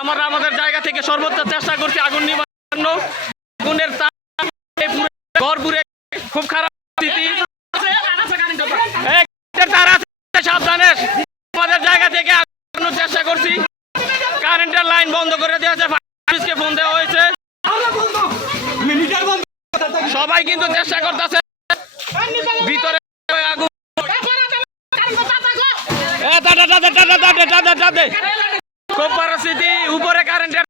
আমরা আমাদের জায়গা থেকে সর্বোচ্চ চেষ্টা করছি আগুন জন্য আগুনের ঘর খুব খারাপ স্থিতি জায়গা থেকে আগুনের চেষ্টা করছি কারেন্টের লাইন বন্ধ করে দেওয়া হয়েছে সবাই কিন্তু চেষ্টা করতেছে ভিতরে আগুন। খুব পরিস্থিতি উপরে কারেন্টের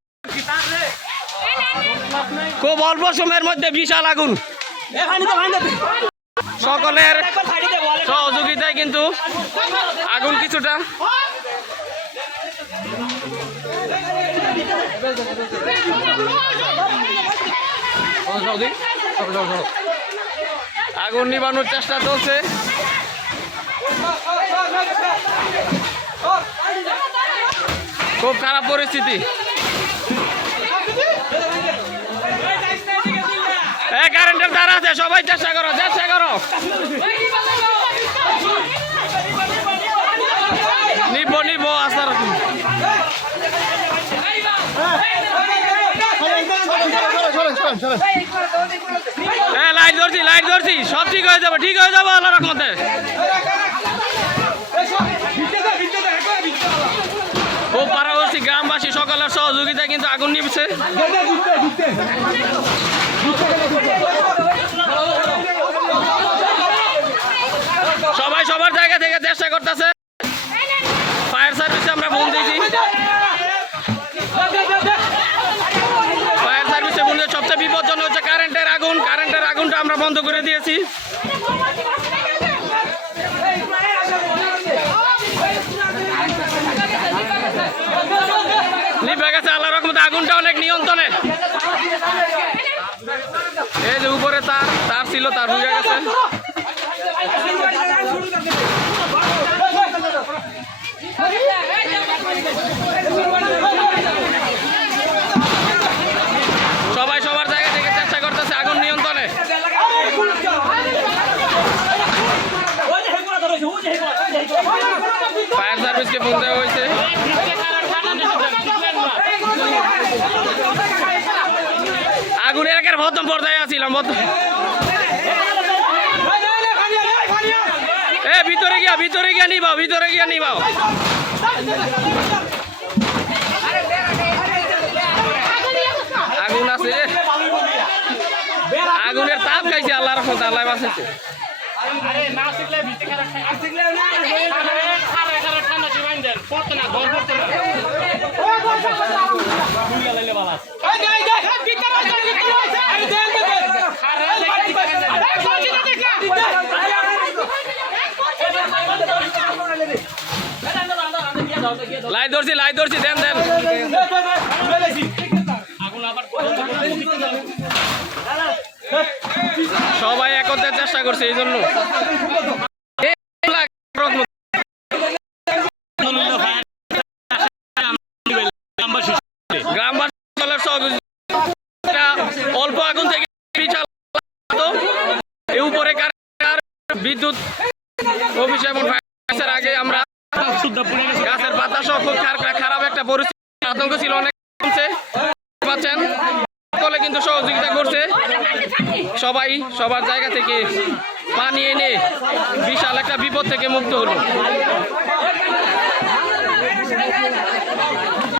খুব অল্প সময়ের মধ্যে বিশাল আগুন। সকলের সহযোগিতায় কিন্তু আগুন কিছুটা আগুন নিবানোর চেষ্টা চলছে। খুব খারাপ পরিস্থিতি। কারেন্টের আছে, সবাই চেষ্টা করো চেষ্টা করো। নিব নিব আসার লাইট ধরছি লাইট ধরছি, সব ঠিক হয়ে যাবে, ঠিক হয়ে যাবে আল্লাহ রহমতে। গ্রামবাসী সকলের সহযোগিতায় কিন্তু আগুন নিবছে সবাই সবার জায়গা থেকে চেষ্টা করতেছে। ফায়ার সার্ভিসে আমরা ফোন দিয়েছি। ফায়ার সার্ভিসে বললে সবচেয়ে বিপজ্জনক হচ্ছে কারেন্টের আগুন। কারেন্টের আগুনটা আমরা বন্ধ করে দিয়েছি। নিভে গেছে আল্লাহ রকমতে আগুনটা অনেক নিয়ন্ত্রণে এই যে উপরে তার তার ছিল তার বুঝে গেছে সবাই সবার জায়গা থেকে চেষ্টা করতেছে আগুন নিয়ন্ত্রণে ফায়ার সার্ভিসকে ফোন দেওয়া হয়েছে আগুনের একের প্রথম পর্যায়ে আছিলাম, প্রথম- এ, ভিতরে গিয়া ভিতরে গিয়া নিবাও, ভিতরে গিয়া নিবাও। আগুন আছে আগুনের তাপ খাইছে আল্লাহ রহমত, আল্লাহ বাঁচাইছে। লাইট ধরছি লাইট ধরছি, দেন দেন। সবাই একত্রে চেষ্টা করছে, এই জন্য। গ্রামবাসী সকলের সহযোগিতা অল্প আগুন থেকে উপরে বিদ্যুৎ অফিস এবং আগে আমরা গাছের পাতা সহ খুব খারাপ একটা পরিস্থিতি, আতঙ্ক ছিল অনেক। কমছে পাচ্ছেন। সকলে কিন্তু সহযোগিতা করছে। সবাই সবার জায়গা থেকে পানি এনে বিশাল একটা বিপদ থেকে মুক্ত হলো।